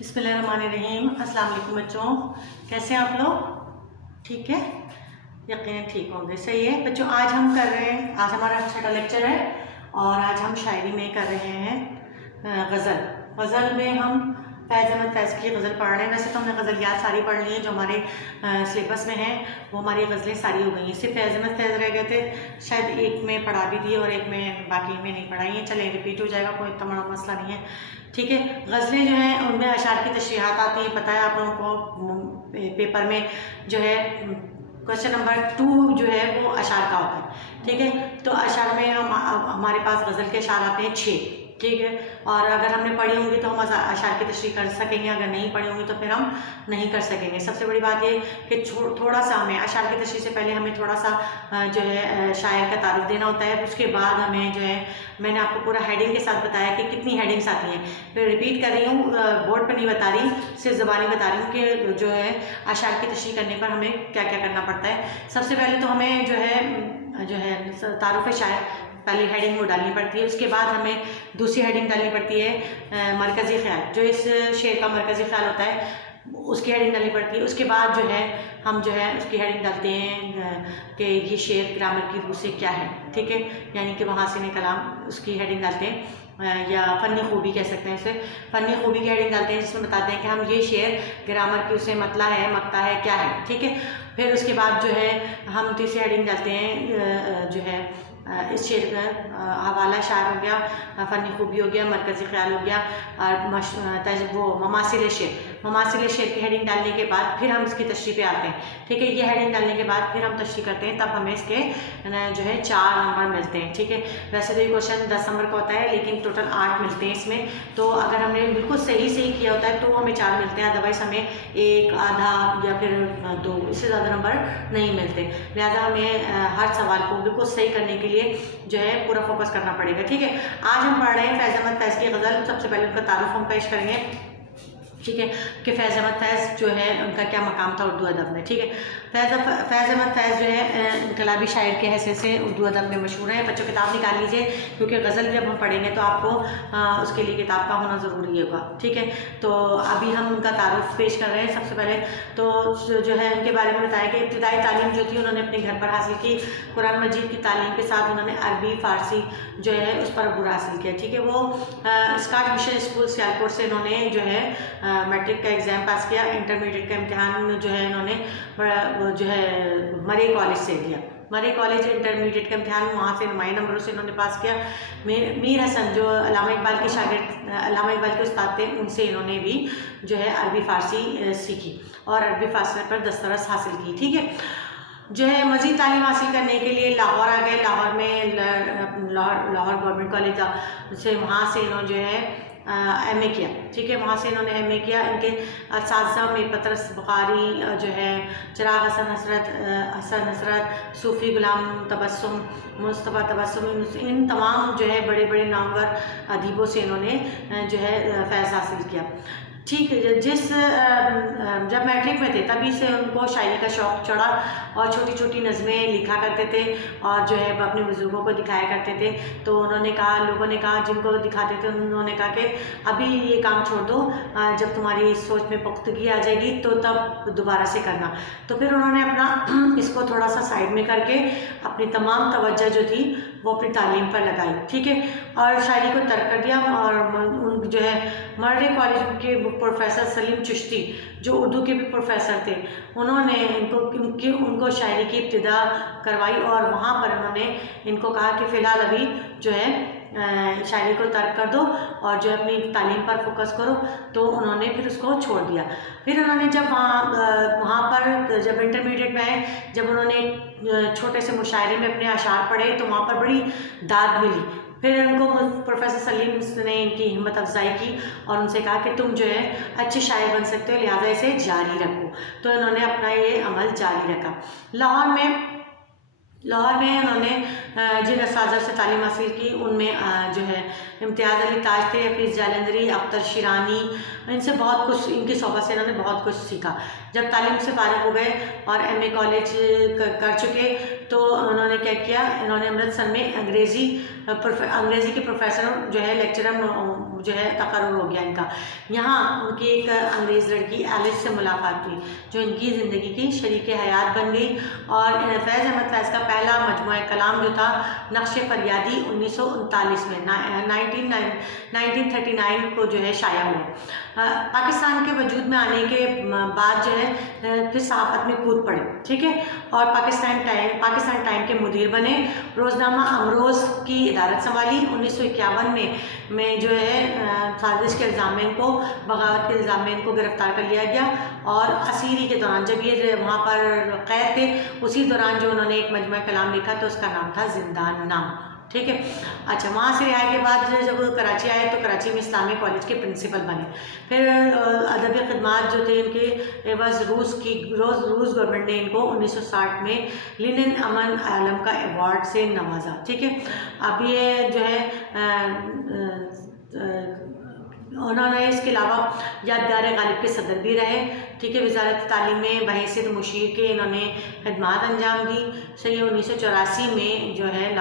بسم اللہ الرحمن الرحیم۔ السلام علیکم بچوں، کیسے ہیں آپ لوگ؟ ٹھیک ہے، یقیناً ٹھیک ہوں گے۔ صحیح ہے بچوں، آج ہم کر رہے ہیں، آج ہمارا چھٹا لیکچر ہے اور آج ہم شاعری میں کر رہے ہیں غزل میں ہم فیض احمد فیض کی غزل پڑھ رہے ہیں۔ ویسے تو ہم نے غزلیات ساری پڑھ لی ہیں جو ہمارے سلیبس میں ہیں، وہ ہماری غزلیں ساری ہو گئی ہیں، صرف فیض احمد فیض رہ گئے تھے، شاید ایک میں پڑھا بھی دی اور ایک میں باقی میں نہیں پڑھائی ہیں۔ چلیں ریپیٹ ہو جائے گا، کوئی اتنا بڑا مسئلہ نہیں ہے، ٹھیک ہے۔ غزلیں جو ہیں ان میں اشعار کی تشریحات آتی ہیں، پتہ ہے آپ لوگوں کو پیپر میں جو ہے کویشچن نمبر 2 جو ہے وہ اشعار کا ہوتا ہے، ٹھیک ہے۔ تو اشعار میں ہمارے پاس غزل کے اشعار آتے ہیں 6، ٹھیک ہے۔ اور اگر ہم نے پڑھی ہوں گی تو ہم اشعار کی تشریح کر سکیں گے، اگر نہیں پڑھی ہوں گی تو پھر ہم نہیں کر سکیں گے۔ سب سے بڑی بات یہ کہ تھوڑا سا ہمیں اشعار کی تشریح سے پہلے ہمیں تھوڑا سا جو ہے شاعر کا تعارف دینا ہوتا ہے، اس کے بعد ہمیں جو ہے میں نے آپ کو پورا ہیڈنگ کے ساتھ بتایا کہ کتنی ہیڈنگس آتی ہیں۔ پھر ریپیٹ کر رہی ہوں، بورڈ پہ نہیں بتا رہی، صرف زبانی بتا رہی ہوں کہ جو ہے اشعار کی تشریح کرنے پر ہمیں کیا کیا کرنا پڑتا ہے۔ سب سے پہلے تو ہمیں جو ہے تعارف شاعر پہلی ہیڈنگ وہ ڈالنی پڑتی ہے، اس کے بعد ہمیں دوسری ہیڈنگ ڈالنی پڑتی ہے مرکزی خیال، جو اس شعر کا مرکزی خیال ہوتا ہے اس کی ہیڈنگ ڈالنی پڑتی ہے۔ اس کے بعد جو ہے ہم جو ہے اس کی ہیڈنگ ڈالتے ہیں کہ یہ شعر گرامر کی روح سے کیا ہے، ٹھیک ہے، یعنی کہ وہاں سے کلام اس کی ہیڈنگ ڈالتے ہیں، یا فنی خوبی کہہ سکتے ہیں اسے، فنی خوبی کی ہیڈنگ ڈالتے ہیں جس میں بتاتے ہیں کہ ہم یہ شعر گرامر کی اسے مطلع ہے، مقطع ہے، کیا ہے، ٹھیک ہے۔ پھر اس کے بعد جو ہے ہم تیسری ہیڈنگ ڈالتے ہیں جو ہے اس شعر کا حوالہ شعر ہو گیا، فنی خوبی ہو گیا، مرکزی خیال ہو گیا، اور وہ مماثل شعر کی ہیڈنگ ڈالنے کے بعد پھر ہم اس کی تشریح پہ آتے ہیں، ٹھیک ہے۔ یہ ہیڈنگ ڈالنے کے بعد پھر ہم تشریح کرتے ہیں، تب ہمیں اس کے جو ہے 4 نمبر ملتے ہیں، ٹھیک ہے۔ ویسے تو یہ کوشچن 10 نمبر کا ہوتا ہے لیکن ٹوٹل 8 ملتے ہیں اس میں، تو اگر ہم نے بالکل صحیح کیا ہوتا ہے تو ہمیں 4 ملتے ہیں، ادروائز ہمیں 1 آدھا یا پھر 2 اس سے زیادہ نمبر نہیں ملتے، لہٰذا ہمیں ہر سوال کو بالکل صحیح کرنے کے لیے جو ہے پورا فوکس کرنا پڑے گا، ٹھیک ہے۔ آج ہم پڑھ رہے ہیں فیض احمد فیض کی غزل۔ سب سے پہلے ان کا تعارف ہم پیش کریں گے، ٹھیک ہے، کہ فیض احمد فیض جو ہے ان کا کیا مقام تھا اردو ادب میں، ٹھیک ہے۔ فیض احمد فیض جو ہے انقلابی شاعر کے حیثیت سے اردو ادب میں مشہور ہیں۔ بچوں کتاب نکال لیجیے، کیونکہ غزل جب ہم پڑھیں گے تو آپ کو اس کے لیے کتاب کا ہونا ضروری ہوگا، ٹھیک ہے۔ تو ابھی ہم ان کا تعارف پیش کر رہے ہیں۔ سب سے پہلے تو جو ہے ان کے بارے میں بتایا کہ ابتدائی تعلیم جو تھی انہوں نے اپنے گھر پر حاصل کی، قرآن مجید کی تعلیم کے ساتھ انہوں نے عربی فارسی جو ہے اس پر عبور حاصل کیا، ٹھیک ہے۔ وہ اسکاٹ مشن اسکول سیالکوٹ سے انہوں نے جو ہے میٹرک کا ایگزام پاس کیا، انٹرمیڈیٹ کا امتحان جو ہے انہوں نے جو ہے مرے کالج سے دیا، مرے کالج انٹرمیڈیٹ کا امتحان وہاں سے نمایاں نمبروں سے انہوں نے پاس کیا۔ میر حسن جو علامہ اقبال کے شاگرد، علامہ اقبال کے استاد تھے، ان سے انہوں نے بھی جو ہے عربی فارسی سیکھی اور عربی فارسی پر دسترس حاصل کی، ٹھیک ہے۔ جو ہے مزید تعلیم حاصل کرنے کے لیے لاہور آ گئے، لاہور میں لاہور گورنمنٹ کالج سے، وہاں سے انہوں جو ہے ایم اے کیا، ٹھیک ہے، وہاں سے انہوں نے ایم اے کیا۔ ان کے اساتذہ میں پطرس بخاری جو ہے، چراغ حسن حسرت، صوفی غلام تبسم، مصطفیٰ تبسم، ان تمام جو ہے بڑے بڑے نامور ادیبوں سے انہوں نے جو ہے فیض حاصل کیا، ٹھیک ہے۔ جب میٹرک میں تھے تبھی سے ان کو شاعری کا شوق چڑھا اور چھوٹی چھوٹی نظمیں لکھا کرتے تھے اور جو ہے اپنے بزرگوں کو دکھایا کرتے تھے۔ تو انہوں نے کہا، لوگوں نے کہا، جن کو دکھاتے تھے انہوں نے کہا کہ ابھی یہ کام چھوڑ دو، جب تمہاری سوچ میں پختگی آ جائے گی تو تب دوبارہ سے کرنا۔ تو پھر انہوں نے اپنا اس کو تھوڑا سا سائڈ میں کر کے اپنی تمام توجہ جو تھی وہ اپنی تعلیم پر لگائی، ٹھیک ہے، اور شاعری کو ترک کر دیا۔ اور جو ہے مرے کالج کے پروفیسر سلیم چشتی جو اردو کے بھی پروفیسر تھے، انہوں نے ان کو شاعری کی ابتدا کروائی اور وہاں پر انہوں نے ان کو کہا کہ فی الحال ابھی جو ہے شاعری کو ترک کر دو اور جو اپنی تعلیم پر فوکس کرو۔ تو انہوں نے پھر اس کو چھوڑ دیا۔ پھر انہوں نے جب وہاں پر جب انٹرمیڈیٹ میں آئے، جب انہوں نے چھوٹے سے مشاعرے میں اپنے اشعار پڑھے تو وہاں پر بڑی داد ملی۔ پھر ان کو پروفیسر سلیم نے ان کی ہمت افزائی کی اور ان سے کہا کہ تم جو ہے اچھے شاعر بن سکتے ہو، لہٰذا اسے جاری رکھو۔ تو انہوں نے اپنا یہ عمل جاری رکھا۔ لاہور میں انہوں نے جن اساتذہ سے تعلیم حاصل کی ان میں جو ہے امتیاز علی تاج تھے، حفیظ جالندھری، اختر شیرانی، ان سے بہت کچھ، ان کی صحبت سے انہوں نے بہت کچھ سیکھا۔ جب تعلیم سے فارغ ہو گئے اور ایم اے کالج کر چکے تو انہوں نے کیا کیا، انہوں نے امرتسر میں انگریزی کے پروفیسر جو ہے لیکچرر جو ہے تقرر ہو گیا ان کا۔ یہاں ان کی ایک انگریز لڑکی ایلس سے ملاقات ہوئی جو ان کی زندگی کی شریک حیات بن گئی، اور فیض احمد فیض کا پہلا مجموعہ کلام جو تھا نقش فریادی 1939 میں 1939 کو جو ہے شائع ہوا۔ پاکستان کے وجود میں آنے کے بعد جو ہے پھر صحافت میں کود پڑے، ٹھیک ہے، اور پاکستان ٹائم کے مدیر بنے، روزنامہ امروز کی ادارت سنبھالی۔ 1951 میں جو ہے سازش کے الزام میں ان کو، بغاوت کے الزام میں ان کو گرفتار کر لیا گیا، اور اسیری کے دوران جب یہ وہاں پر قید تھے اسی دوران جو انہوں نے ایک مجموعہ کلام لکھا تو اس کا نام تھا زندان نام، ٹھیک ہے۔ اچھا، وہاں سے آئے کے بعد جب کراچی آئے تو کراچی میں اسلامی کالج کے پرنسپل بنے۔ پھر ادبی خدمات جو تھے ان کے عوض روس گورنمنٹ نے ان کو 1960 میں لینن امن عالم کا ایوارڈ سے نوازا، ٹھیک ہے۔ اب یہ جو ہے انہوں نے اس کے علاوہ یادگار غالب کے صدر بھی رہے، ٹھیک ہے۔ وزارت تعلیم میں بحیثیت مشیر کے انہوں نے خدمات انجام دی۔ صحیح 1984 میں جو ہے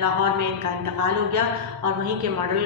لاہور میں ان کا انتقال ہو گیا، اور وہیں کے ماڈل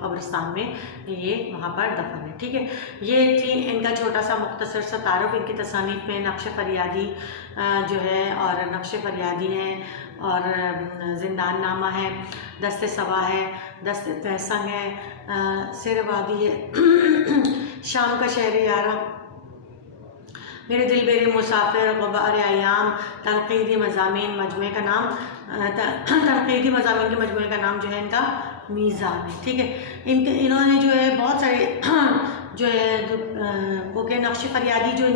قبرستان میں یہ وہاں پر دفن ہے، ٹھیک ہے۔ یہ تھی ان کا چھوٹا سا مختصر سا تعارف۔ ان کی تصانیف میں نقش فریادی جو ہے، اور نقش فریادی ہے، اور زندان نامہ ہے، دست صبا ہے، دست تحسنگ ہے، سیر وادی ہے، شام کا شہر یارا، میرے دل میرے مسافر، غبار ایام، تنقیدی مضامین مجموعے کا نام تنقیدی مضامین کے مجموعے کا نام جو ہے ان کا میزان ہے، ٹھیک ہے۔ انہوں نے جو ہے بہت سارے جو ہے وہ کہ نقش فریادی جو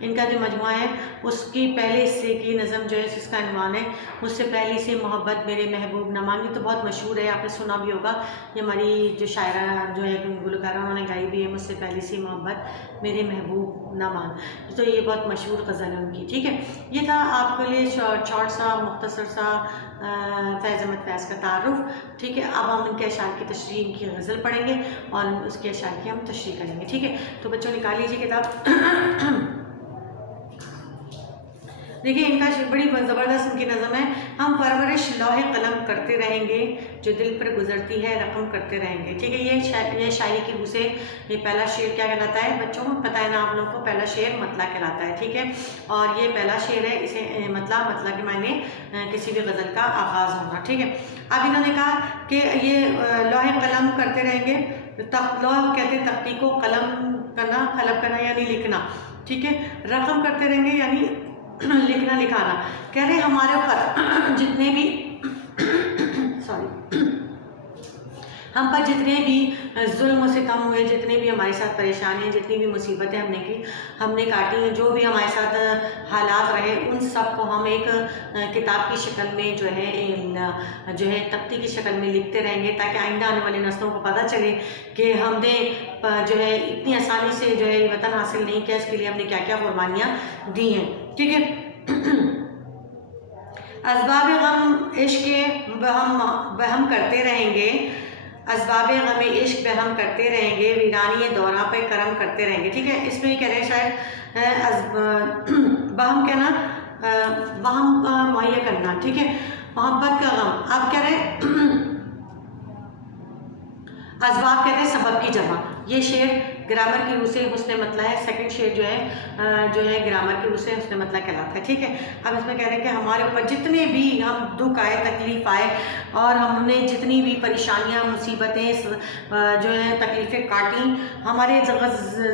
ان کا جو مجموعہ ہے اس کی پہلے حصے کی نظم جو ہے جس کا عنوان ہے مجھ سے پہلی سی محبت میرے محبوب نہ مان، یہ تو بہت مشہور ہے، آپ نے سنا بھی ہوگا، یہ ہماری جو شاعرہ جو ہے گلوکارہ انہوں نے گائی بھی ہے، مجھ سے پہلی سی محبت میرے محبوب نہ مان، تو یہ بہت مشہور غزل ہے ان کی، ٹھیک ہے۔ یہ تھا آپ کے لیے شارٹ سا مختصر سا فیض احمد فیض کا تعارف، ٹھیک ہے۔ اب ہم ان کے اشعار کی تشریح، ان کی غزل پڑھیں گے اور اس کے اشعار کی ہم تشریح کریں گے، ٹھیک ہے۔ تو بچوں نکال لیجیے کتاب۔ دیکھیے ان کا بڑی زبردست ان کی نظم ہے، ہم پرورش لوح قلم کرتے رہیں گے جو دل پر گزرتی ہے رقم کرتے رہیں گے، ٹھیک ہے۔ یہ شاعری کی روح سے یہ پہلا شعر کیا کہلاتا ہے بچوں کو پتہ ہے نا آپ لوگوں کو، پہلا شعر مطلع کہلاتا ہے، ٹھیک ہے۔ اور یہ پہلا شعر ہے، اسے مطلع کے معنی کسی بھی غزل کا آغاز ہونا، ٹھیک ہے۔ اب انہوں نے کہا کہ یہ لوح قلم کرتے رہیں گے، لوح کہتے ہیں تختی کو، قلم کرنا یعنی لکھنا، ٹھیک ہے، رقم کرتے رہیں گے یعنی لکھنا لکھانا، کہہ رہے ہمارے اوپر جتنے بھی ہم پر جتنے بھی ظلم و ستم ہوئے، جتنے بھی ہمارے ساتھ پریشانیاں، جتنی بھی مصیبتیں ہم نے کاٹی ہیں، جو بھی ہمارے ساتھ حالات رہے، ان سب کو ہم ایک کتاب کی شکل میں جو ہے تختی کی شکل میں لکھتے رہیں گے، تاکہ آئندہ آنے والی نسلوں کو پتہ چلے کہ ہم نے جو ہے اتنی آسانی سے جو ہے وطن حاصل نہیں کیا، اس کے لیے ہم نے کیا کیا قربانیاں دی ہیں، ٹھیک ہے۔ اسباب غم عشق بہم کرتے رہیں گے، اسباب غم عشق بہم کرتے رہیں گے، ویرانی دوراں پہ کرم کرتے رہیں گے، ٹھیک ہے۔ اس میں یہ کہہ رہے ہیں شاید بہم کہنا، وہم کا مہیا کرنا، ٹھیک ہے، محبت کا غم۔ اب کہہ رہے اسباب کہتے ہیں سبب کی جمع، یہ شعر گرامر کی روح سے حسن مطلع ہے، سیکنڈ شعر جو ہے گرامر کی روح سے حسن مطلع کہلاتا ہے، ٹھیک ہے۔ اب اس میں کہہ رہے ہیں کہ ہمارے اوپر جتنے بھی ہم دکھ آئے، تکلیف آئے، اور ہم نے جتنی بھی پریشانیاں، مصیبتیں جو ہے تکلیفیں کاٹیں، ہمارے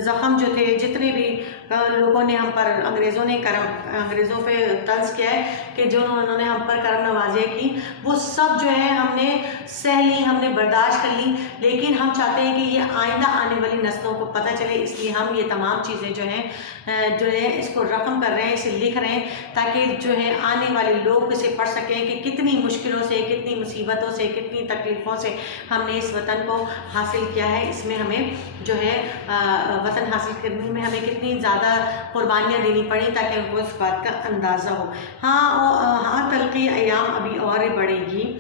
زخم جو تھے، جتنے بھی لوگوں نے ہم پر، انگریزوں پہ طنز کیا ہے کہ جو انہوں نے ہم پر کرم نوازی کی، وہ سب جو ہے ہم نے سہ لی، ہم نے برداشت کر لی، لیکن ہم چاہتے ہیں کہ یہ آئندہ آنے والی نسلوں کو پتہ چلے، اس لیے ہم یہ تمام چیزیں جو ہے اس کو رقم کر رہے ہیں، اسے لکھ رہے ہیں، تاکہ جو ہے آنے والے لوگ اسے پڑھ سکیں کہ کتنی مشکلوں سے، کتنی مصیبتوں سے، کتنی تکلیفوں سے ہم نے اس وطن کو حاصل کیا ہے، اس میں ہمیں جو ہے وطن حاصل کرنے میں ہمیں کتنی زیادہ قربانیاں دینی پڑیں تاکہ ان کو اس بات کا اندازہ ہو۔ ہاں تلخی ایام ابھی اور بڑھے گی،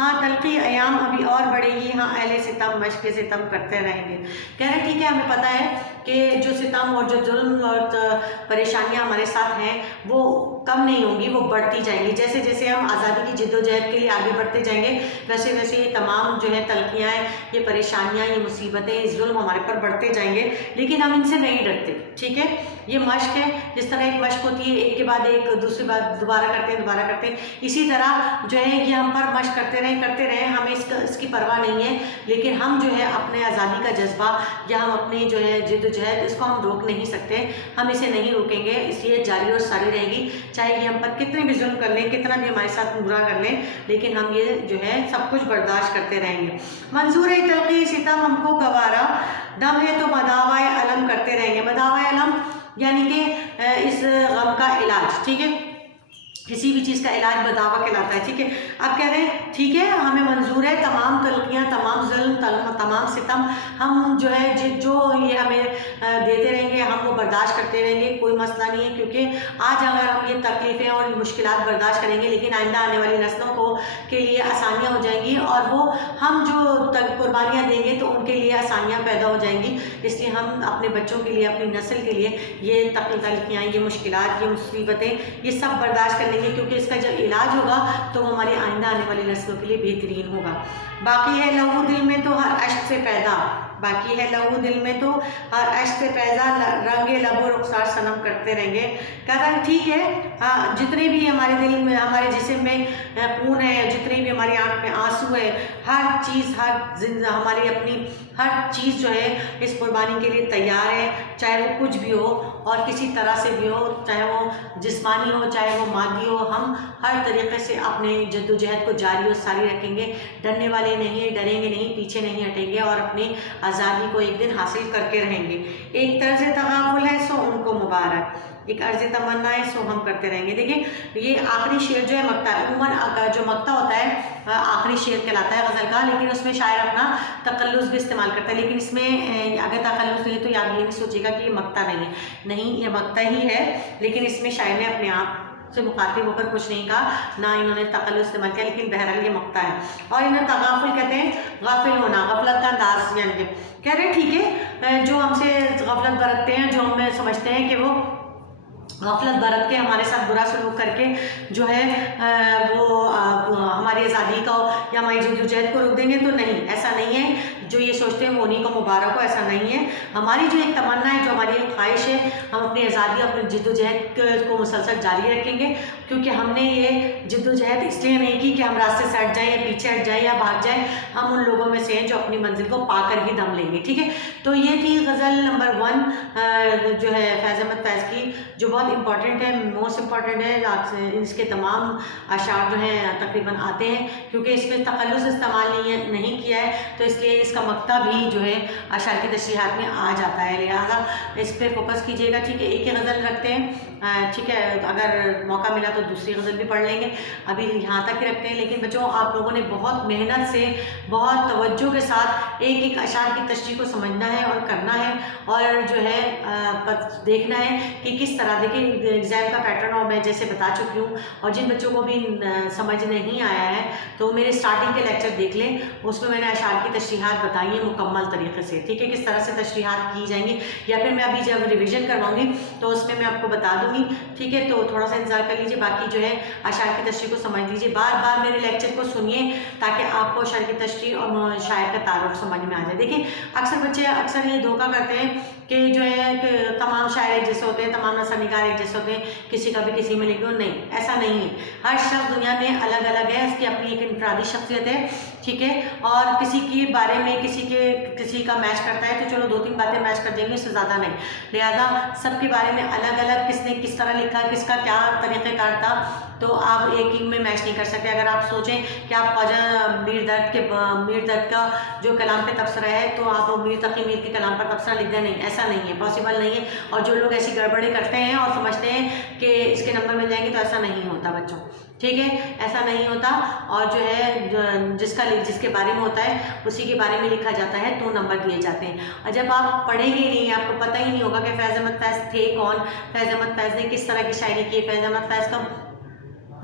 ہاں تلخی ایام ابھی اور بڑھے گی، ہاں اہل ستم مشق ستم کرتے رہیں گے۔ کہہ رہے ٹھیک ہے ہمیں پتہ ہے کہ جو ستم اور جو ظلم اور پریشانیاں ہمارے ساتھ ہیں وہ کم نہیں ہوں گی، وہ بڑھتی جائیں گی۔ جیسے جیسے ہم آزادی کی جد و جہد کے لیے آگے بڑھتے جائیں گے ویسے ویسے یہ تمام جو ہے تلخیاں، یہ پریشانیاں، یہ مصیبتیں، یہ ظلم ہمارے پر بڑھتے جائیں گے، لیکن ہم ان سے نہیں ڈرتے، ٹھیک ہے۔ یہ مشق ہے، جس طرح ایک مشق ہوتی ہے ایک کے بعد ایک دوسری بات دوبارہ کرتے ہیں، اسی طرح جو ہے یہ ہم پر مشق کرتے رہیں، ہمیں اس کی پرواہ نہیں ہے، لیکن ہم جو ہے اپنے آزادی کا جذبہ یا ہم اپنی جو ہے جد و جہد اس کو ہم روک نہیں سکتے، ہم اسے نہیں روکیں گے، اس لیے جاری اور ساری رہے گی، چاہے یہ ہم پر کتنے بھی ظلم کر لیں، کتنا بھی ہمارے ساتھ برا کر لیں، لیکن ہم یہ جو ہے سب کچھ برداشت کرتے رہیں گے۔ منظور ہے تلخی ستم ہم کو گوارا، دم ہے تو مداوائے علم کرتے رہیں گے۔ مداوائے علم یعنی کہ اس غم کا علاج، ٹھیک ہے، کسی بھی چیز کا علاج مداوا کہلاتا ہے، ٹھیک ہے۔ اب کہہ رہے ہیں ٹھیک ہے ہمیں منظور ہے تمام تلخیاں، تمام ظلم، تمام ستم، ہم جو ہے جو یہ ہمیں دیتے رہیں گے ہم وہ برداشت کرتے رہیں گے، کوئی مسئلہ نہیں ہے، کیونکہ آج اگر ہم یہ تکلیفیں اور مشکلات برداشت کریں گے لیکن آئندہ آنے والی نسلوں کے لیے آسانیاں ہو جائیں گی، اور وہ ہم جو قربانیاں دیں گے تو ان کے لیے آسانیاں پیدا ہو جائیں گی، اس لیے ہم اپنے بچوں کے لیے، اپنی نسل کے لیے یہ تلخیاں، یہ مشکلات، یہ مصیبتیں، یہ سب برداشت کرنے کیونکہ اس کا جب علاج ہوگا تو وہ ہماری آئندہ آنے والی نسلوں کے لیے بہترین ہوگا۔ باقی ہے لہو دل میں تو ہر اشک سے پیدا، باقی ہے لہو دل میں تو ہر اشک سے پیدا، رنگ لب و رخسار صنم کرتے رہیں گے۔ کہتا ہے ٹھیک ہے جتنے بھی ہمارے دل میں، ہمارے جسم میں خون ہے، جتنے بھی ہماری آنکھ میں آنسو ہے، ہر چیز، ہماری اپنی ہر چیز جو ہے اس قربانی کے لیے تیار ہے، چاہے وہ کچھ بھی ہو اور کسی طرح سے بھی ہو، چاہے وہ جسمانی ہو چاہے وہ مادی ہو، ہم ہر طریقے سے اپنے جد و جہد کو جاری اور ساری رکھیں گے، ڈرنے والے نہیں ہیں، ڈریں گے نہیں، پیچھے نہیں ہٹیں گے، اور اپنی آزادی کو ایک دن حاصل کر کے رہیں گے۔ ایک طرز تغافل ہے سو ان کو مبارک، ایک عرض تمنا ہے سو ہم کرتے رہیں گے۔ دیکھیں یہ آخری شعر جو ہے مقطع، عموماً جو مقطع ہوتا ہے آخری شعر کہلاتا ہے غزل کا، لیکن اس میں شاعر اپنا تقلص بھی استعمال کرتا ہے، لیکن اس میں اگر تقلص نہیں ہے تو آپ یہ نہیں سوچے گا کہ یہ مقطع نہیں ہے، نہیں یہ مقطع ہی ہے، لیکن اس میں شاعر نے اپنے آپ سے مخاطب ہو کر کچھ نہیں کہا، نہ انہوں نے تقلص استعمال کیا، لیکن بہرحال یہ مقطع ہے۔ اور انہیں تغافل کہتے ہیں غافل ہونا، غفلت کا انداز، یعنی کہ کہہ رہے ٹھیک ہے جو ہم سے غفلت برتتے ہیں، جو ہم سمجھتے ہیں کہ وہ غفلت برت کے ہمارے ساتھ برا سلوک کر کے جو ہے وہ ہماری آزادی کا یا ہماری جد و جہد کو روک دیں گے، تو نہیں، ایسا نہیں ہے، جو یہ سوچتے ہیں وہ انہیں کو مبارک ہو، ایسا نہیں ہے۔ ہماری جو ایک تمنا ہے، جو ہماری ایک خواہش ہے، ہم اپنی آزادی، اپنی جد و جہد کو مسلسل جاری رکھیں گے، کیونکہ ہم نے یہ جد و جہد اس لیے نہیں کی کہ ہم راستے سے ہٹ جائیں یا پیچھے ہٹ جائیں یا بھاگ جائیں، ہم ان لوگوں میں سے ہیں جو اپنی منزل کو پا کر ہی دم لیں گے، ٹھیک ہے۔ تو یہ تھی غزل نمبر 1 جو ہے فیض احمد فیض کی، جو بہت امپورٹنٹ ہے، موسٹ امپورٹنٹ ہے، اس کے تمام اشعار جو ہیں تقریباً آتے ہیں، کیونکہ اس میں تخلص استعمال نہیں کیا ہے، تو اس لیے اس کا مقطع بھی جو ہے اشعار کی تشریحات میں آ جاتا ہے، لہٰذا اس پہ فوکس کیجیے گا، ٹھیک ہے۔ ایک ہی غزل رکھتے ہیں، ٹھیک ہے، اگر موقع ملا تو دوسری غزل بھی پڑھ لیں گے، ابھی یہاں تک ہی رکھتے ہیں، لیکن بچوں آپ لوگوں نے بہت محنت سے، بہت توجہ کے ساتھ ایک ایک اشعار کی تشریح کو سمجھنا ہے اور کرنا ہے، اور جو ہے دیکھنا ہے کہ کس طرح، دیکھیں ایگزام کا پیٹرن اور میں جیسے بتا چکی ہوں، اور جن بچوں کو بھی سمجھ نہیں آیا ہے تو میرے اسٹارٹنگ کے لیکچر دیکھ لیں، اس میں نے اشعار کی تشریحات بتائی ہیں مکمل طریقے سے، ٹھیک ہے، کس طرح سے تشریحات کی جائیں گی، یا پھر میں ابھی جب ریویژن کرواؤں گی تو اس میں آپ کو بتا دوں گی، ٹھیک ہے۔ تو تھوڑا سا انتظار کر لیجیے، باقی جو ہے اشعار کی تشریح کو سمجھ لیجیے، بار بار میرے لیکچر کو سنیے تاکہ آپ کو اشعار کی تشریح اور شاعر کا تعارف سمجھ میں آ جائے۔ دیکھیں اکثر بچے یہ دھوکہ کرتے ہیں کہ جو ہے کہ تمام شاعر ایک جیسے ہوتے ہیں، تمام نثر نگار ایک جیسے ہوتے ہیں، کسی کا بھی کسی میں لکھ دو، نہیں، ایسا نہیں ہے، ہر شخص دنیا میں الگ الگ ہے، اس کی اپنی ایک انفرادی شخصیت ہے، ٹھیک ہے، اور کسی کے بارے میں کسی کا میچ کرتا ہے تو چلو 2-3 باتیں میچ کر دیں گے، اس سے زیادہ نہیں، لہذا سب کے بارے میں الگ الگ کس نے کس طرح لکھا، کس کا کیا طریقہ کار تھا، تو آپ ایک ہی میں میچ نہیں کر سکتے۔ اگر آپ سوچیں کہ آپ خواجہ میر درد کا جو کلام پہ تبصرہ ہے تو آپ میر تقی میر کے کلام پر تبصرہ لکھ دیں، نہیں، ایسا نہیں ہے، پاسبل نہیں ہے، اور جو لوگ ایسی گڑبڑیں کرتے ہیں اور سمجھتے ہیں کہ اس کے نمبر مل جائیں گے، تو ایسا نہیں ہوتا بچوں، ٹھیک ہے، ایسا نہیں ہوتا، اور جو ہے جس کے بارے میں ہوتا ہے اسی کے بارے میں لکھا جاتا ہے تو نمبر دیے جاتے ہیں، اور جب آپ پڑھیں گے نہیں، آپ کو پتہ ہی نہیں ہوگا کہ فیض احمد فیض تھے کون، فیض احمد فیض نے کس طرح کی شاعری کی ہے، فیض احمد فیض کا